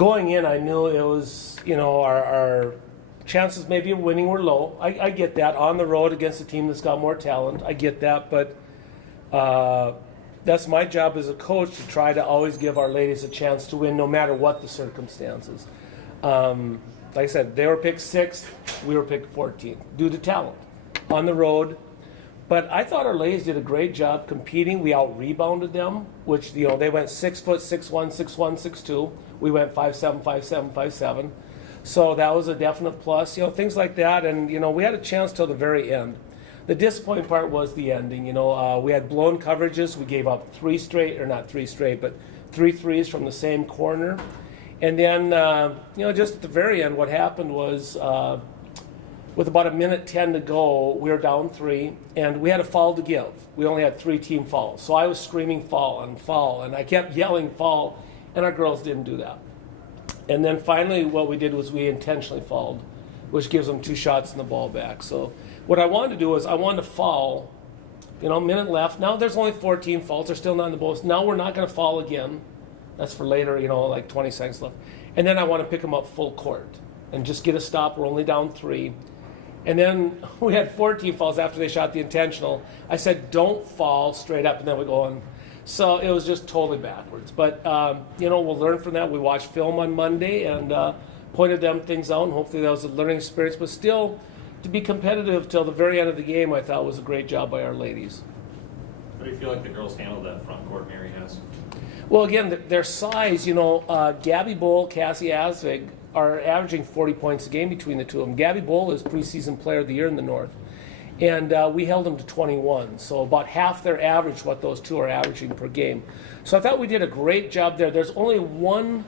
Going in, I knew it was, our chances maybe of winning were low. I get that. On the road against a team that's got more talent, I get that. But that's my job as a coach, to try to always give our ladies a chance to win no matter what the circumstances. Like I said, they were picked 6th, we were picked 14th due to talent on the road. But I thought our ladies did a great job competing. We out-rebounded them, which, they went 6 foot, 6'1", 6'1", 6'2". We went 5'7", 5'7", 5'7". So that was a definite plus, things like that. And, we had a chance till the very end. The disappointing part was the ending. We had blown coverages. We gave up 3 threes from the same corner. And then, just at the very end, what happened was, with about 1:10 to go, we were down 3, and we had a foul to give. We only had 3 team fouls. So I was screaming foul, and I kept yelling foul, and our girls didn't do that. And then finally what we did was we intentionally fouled, which gives them 2 shots in the ball back. So what I wanted to do was I wanted to foul, minute left. Now there's only 14 fouls. They're still not in the bonus. Now we're not going to foul again. That's for later, like 20 seconds left. And then I want to pick them up full court and just get a stop. We're only down 3. And then we had 14 fouls after they shot the intentional. I said, don't foul straight up, and then we go on. So it was just totally backwards. But, we'll learn from that. We watched film on Monday and pointed them things out, and hopefully that was a learning experience. But still, to be competitive till the very end of the game, I thought was a great job by our ladies. How do you feel like the girls handled that front court Mary has? Well, again, their size, Gabby Bowl, Cassie Asvig are averaging 40 points a game between the two of them. Gabby Bowl is preseason player of the year in the North. And we held them to 21. So about half their average, what those two are averaging per game. So I thought we did a great job there. There's only one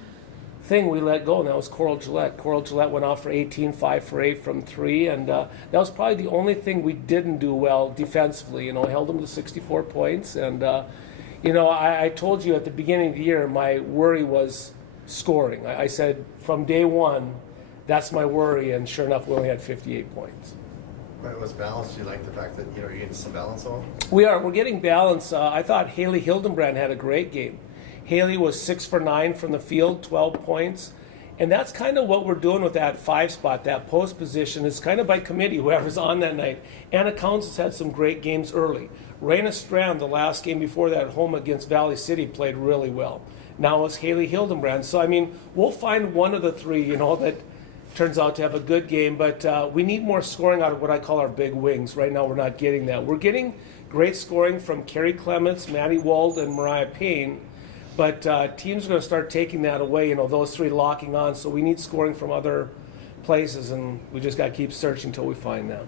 thing we let go, and that was Coral Gillette. Coral Gillette went off for 18, 5 for 8 from 3. And that was probably the only thing we didn't do well defensively. Held them to 64 points. And, I told you at the beginning of the year, my worry was scoring. I said from day one, that's my worry. And sure enough, we only had 58 points. But it was balanced. You like the fact that you're getting some balance on? We're getting balance. I thought Haley Hildenbrand had a great game. Haley was 6 for 9 from the field, 12 points. And that's kind of what we're doing with that 5 spot, that post position. It's kind of by committee, whoever's on that night. Anna Counts has had some great games early. Raina Strand, the last game before that at home against Valley City, played really well. Now it's Haley Hildenbrand. So, we'll find one of the 3, that turns out to have a good game, but we need more scoring out of what I call our big wings. Right now we're not getting that. We're getting great scoring from Carrie Clements, Maddie Wald, and Mariah Payne, but teams are going to start taking that away, those 3 locking on, so we need scoring from other places, and we just got to keep searching until we find that.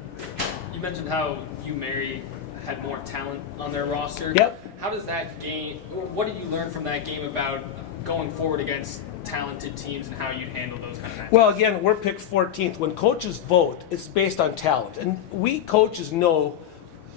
You mentioned how Mary had more talent on their roster. Yep. How does that game, or what did you learn from that game about going forward against talented teams and how you handle those kind of matches? Well, again, we're picked 14th. When coaches vote, it's based on talent. And we coaches know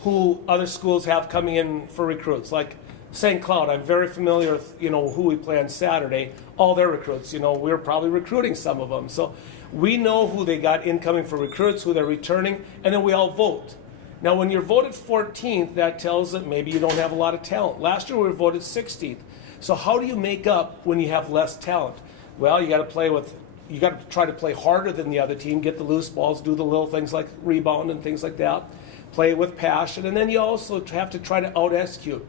who other schools have coming in for recruits. Like St. Cloud, I'm very familiar with, who we play on Saturday. All their recruits, we're probably recruiting some of them. So we know who they got incoming for recruits, who they're returning, and then we all vote. Now, when you're voted 14th, that tells that maybe you don't have a lot of talent. Last year we were voted 16th. So how do you make up when you have less talent? Well, you got to try to play harder than the other team, get the loose balls, do the little things like rebound and things like that, play with passion, and then you also have to try to out-execute.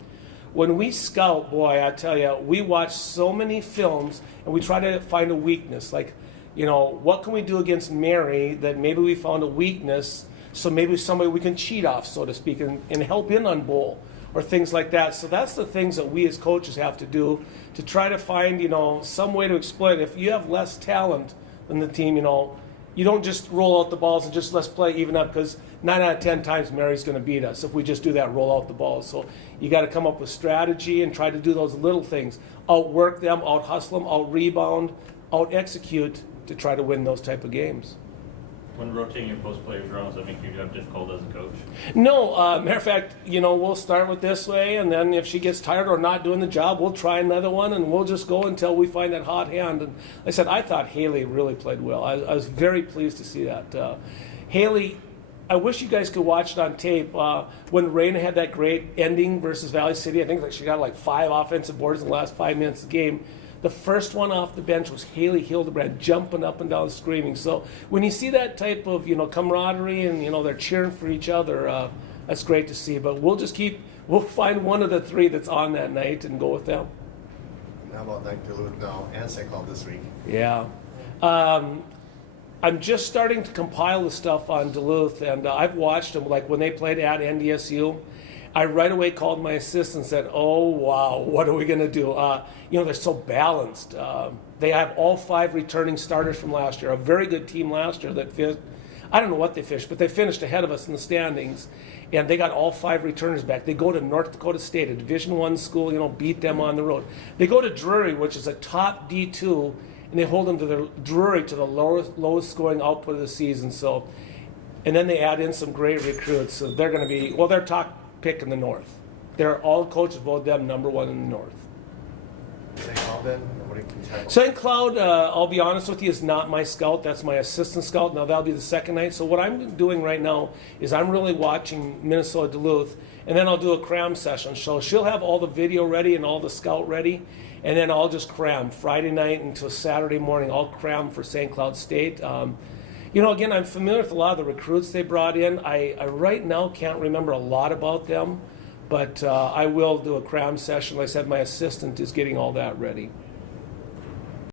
When we scout, boy, I tell you, we watch so many films and we try to find a weakness. Like, what can we do against Mary that maybe we found a weakness, so maybe somebody we can cheat off, so to speak, and help in on Bowl. Or things like that. So that's the things that we as coaches have to do to try to find, some way to exploit. If you have less talent than the team, you don't just roll out the balls and just let's play even up, because 9 out of 10 times Mary's going to beat us if we just do that, roll out the balls. So you got to come up with strategy and try to do those little things. Outwork them, out-hustle them, out-rebound, out-execute to try to win those type of games. When rotating your post players around, does that make your job difficult as a coach? No, matter of fact, we'll start with this way, and then if she gets tired or not doing the job, we'll try another one, and we'll just go until we find that hot hand. And like I said, I thought Haley really played well. I was very pleased to see that. Haley, I wish you guys could watch it on tape. When Raina had that great ending versus Valley City, I think that she got like 5 offensive boards in the last 5 minutes of the game. The first one off the bench was Haley Hildebrand, jumping up and down, screaming. So when you see that type of camaraderie and they're cheering for each other, that's great to see. But we'll find one of the three that's on that night and go with them. How about like Duluth now and St. Cloud this week? Yeah. I'm just starting to compile the stuff on Duluth, and I've watched them. Like when they played at NDSU, I right away called my assistant and said, "Oh wow, what are we going to do?" They're so balanced. They have all 5 returning starters from last year. A very good team last year that fit. I don't know what they fished, but they finished ahead of us in the standings, and they got all 5 returners back. They go to North Dakota State, a Division I school, beat them on the road. They go to Drury, which is a top D2, and they hold them to the Drury to the lowest scoring output of the season. So, and then they add in some great recruits. So they're going to be they're top pick in the North. They're all coaches voted them number 1 in the North. St. Cloud then? What do you tackle? St. Cloud, I'll be honest with you, is not my scout. That's my assistant scout. Now that'll be the second night. So what I'm doing right now is I'm really watching Minnesota Duluth, and then I'll do a cram session. So she'll have all the video ready and all the scout ready, and then I'll just cram Friday night until Saturday morning. I'll cram for St. Cloud State. Again, I'm familiar with a lot of the recruits they brought in. I right now can't remember a lot about them, but I will do a cram session. Like I said, my assistant is getting all that ready.